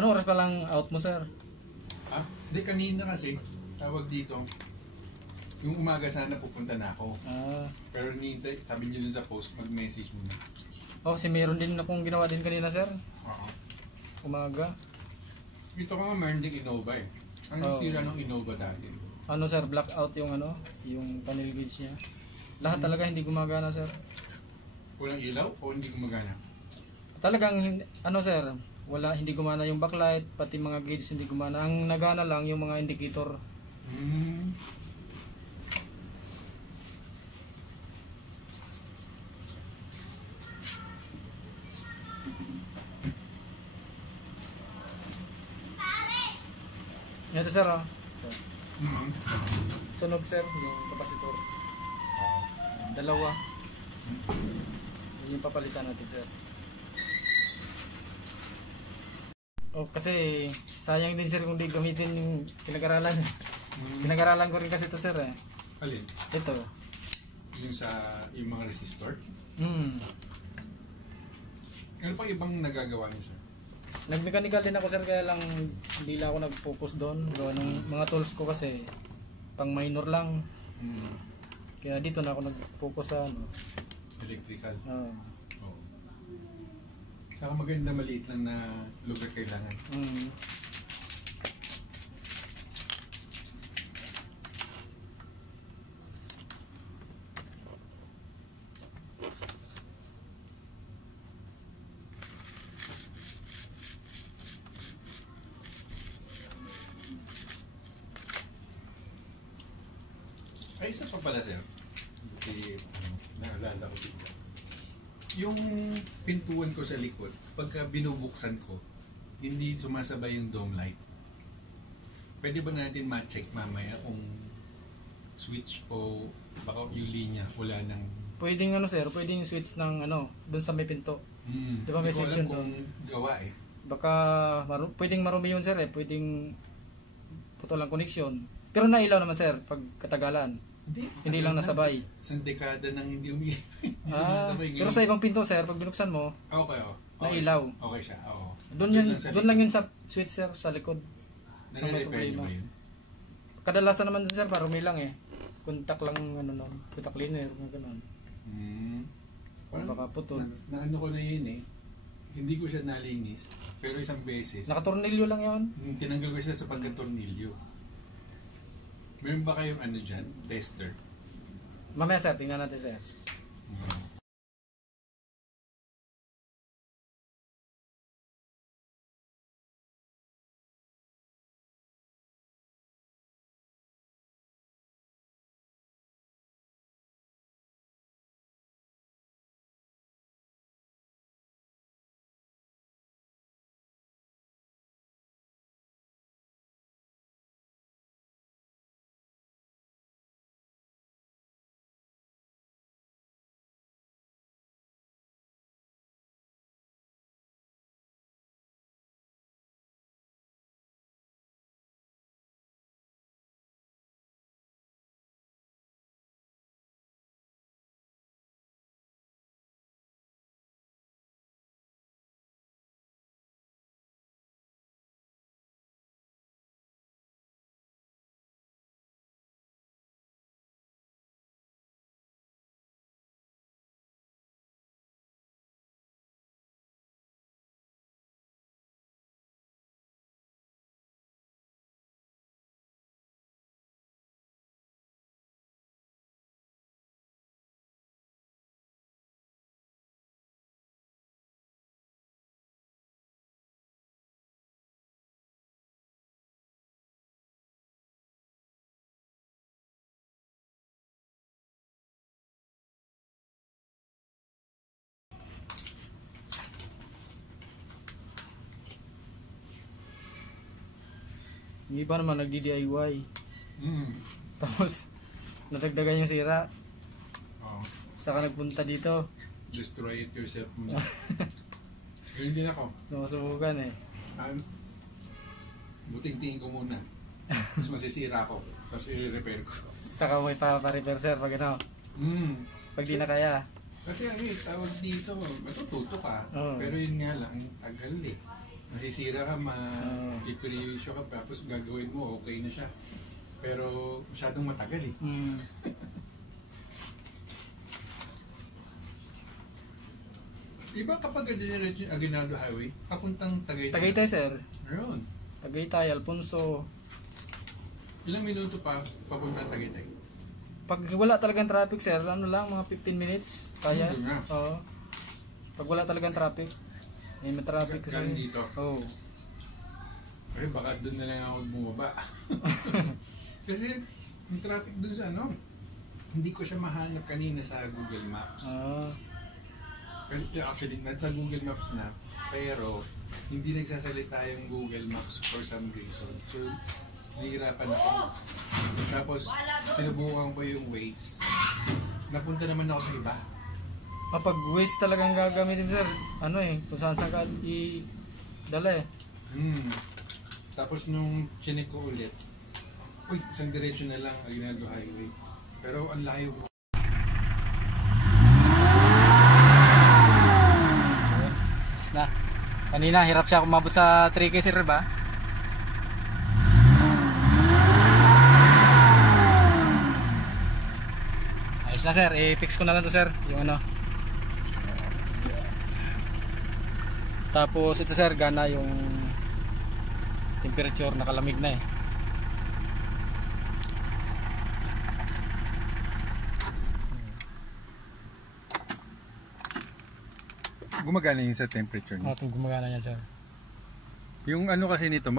Anong oras pa lang out mo, sir? Ah, hindi kanina kasi, tawag dito, yung umaga sana pupunta na ako. Pero nintay, sabi niyo dun sa post, mag-message mo na. Kasi meron din akong ginawa din kanina, sir. Oo. Umaga. Ito ko nga meron din Innova eh. Anong sira ng Innova dati? Ano, sir, blackout yung yung panel gauge niya. Lahat talaga hindi gumagana, sir. Walang ilaw o hindi gumagana? Talagang, sir, hindi gumana yung backlight, pati mga gauge hindi gumana. Ang nagana lang yung mga indicator. Ito, sir, sunog, sir, yung kapasitor. Dalawa. Yun yung papalitan natin, sir. Kasi sayang din, sir, kung di gamitin yung pinag-aralan. Pinag-aralan ko rin kasi ito, sir, eh. Alin? Ito. Yung mga resistor? Ano pa ibang nagagawa niyo, sir? Nag-mechanical din ako, sir, kaya lang hindi lang ako nag-focus doon. Gawa ng mga tools ko kasi pang minor lang. Kaya dito na ako nag-focus sa electrical. Saka maganda, maliit lang na lugar kailangan. Ay, isa pa pala, sir. Buti, naalala ko dito. Yung pintuan ko sa likod, pagka binubuksan ko, hindi sumasabay yung dome light. Pwede ba natin ma-check mamaya kung switch o baka yung linya wala nang... Pwedeng sir, pwedeng switch ng doon sa may pinto. Di ba may section doon? Gawa eh. Baka pwedeng marumi yun, sir, eh. Pwedeng putol ang connection. Pero nailaw naman, sir, pag katagalan. Hindi lang nasabay. Isang dekada nang hindi pero sa ibang pinto, sir, pag binuksan mo, nailaw. Okay siya, oo. Doon lang yun sa switch, sir, sa likod. Nare-repair niyo ba yun? Kadalasan naman dun, sir, marumi lang eh. Contact lang, contact cleaner, mga ganun. Baka putol. Naano ko na yun eh. Hindi ko siya nalinis, pero isang beses. Nakatornilyo lang yun? Tinanggal ko siya sa pagkatornilyo. Meron ba kayong dyan? Tester? Mamaya, sir, tingnan natin, sir. Yung iba naman nagdi-DIY. Tapos nadagdagan yung sira. Saka nagpunta dito. Destroy it yourself muna. Ganyan din ako. Sumusubukan eh. Buting tingin ko muna. Tapos masisira ko. Tapos i-repair ko. Saka may pa-repair, sir, pag pag di na kaya. Kasi tawag dito, matututo ka. Pero yun nga lang, tagal eh. Masisira ka, mapipirisyo ka, tapos gagawin mo, okay na siya. Pero masyadong matagal eh. Iba kapag diniretso yung Aguinaldo Highway, papuntang Tagaytay. Tagaytay, sir. Ayun. Tagaytay, Alfonso. Ilang minuto pa papuntang Tagaytay? Pag wala talagang traffic, sir, ano lang, mga 15 minutes. Kaya. Doon na. Oo. Pag wala talagang traffic. May traffic kasi. Galing dito. Oo. Ay, baka doon na lang ako bumaba. Kasi yung traffic doon sa ano, hindi ko siya mahanap kanina sa Google Maps. Kasi actually, nasa Google Maps na, pero hindi nagsasalita yung Google Maps for some reason. So, nahihirapan ako. Tapos, sinubukan ko yung Waze. Napunta naman ako sa iba. Pag Waze talagang gagamitin, sir, ano eh, kung saan ka i-dala eh. Tapos nung chinik ko ulit, uy, isang diretso na lang, Aguinaldo Highway. Pero ang layo ko. Ayos na. Kanina, hirap siya kumabot sa 3K, sir, ba? Ayos na, sir. I-fix ko na lang to, sir. Yung ano. Tapos ito, sir, gana yung temperature, nakalamig na eh. Gumagana yun sa temperature niya. Gumagana yan, sir. Yung ano kasi nito,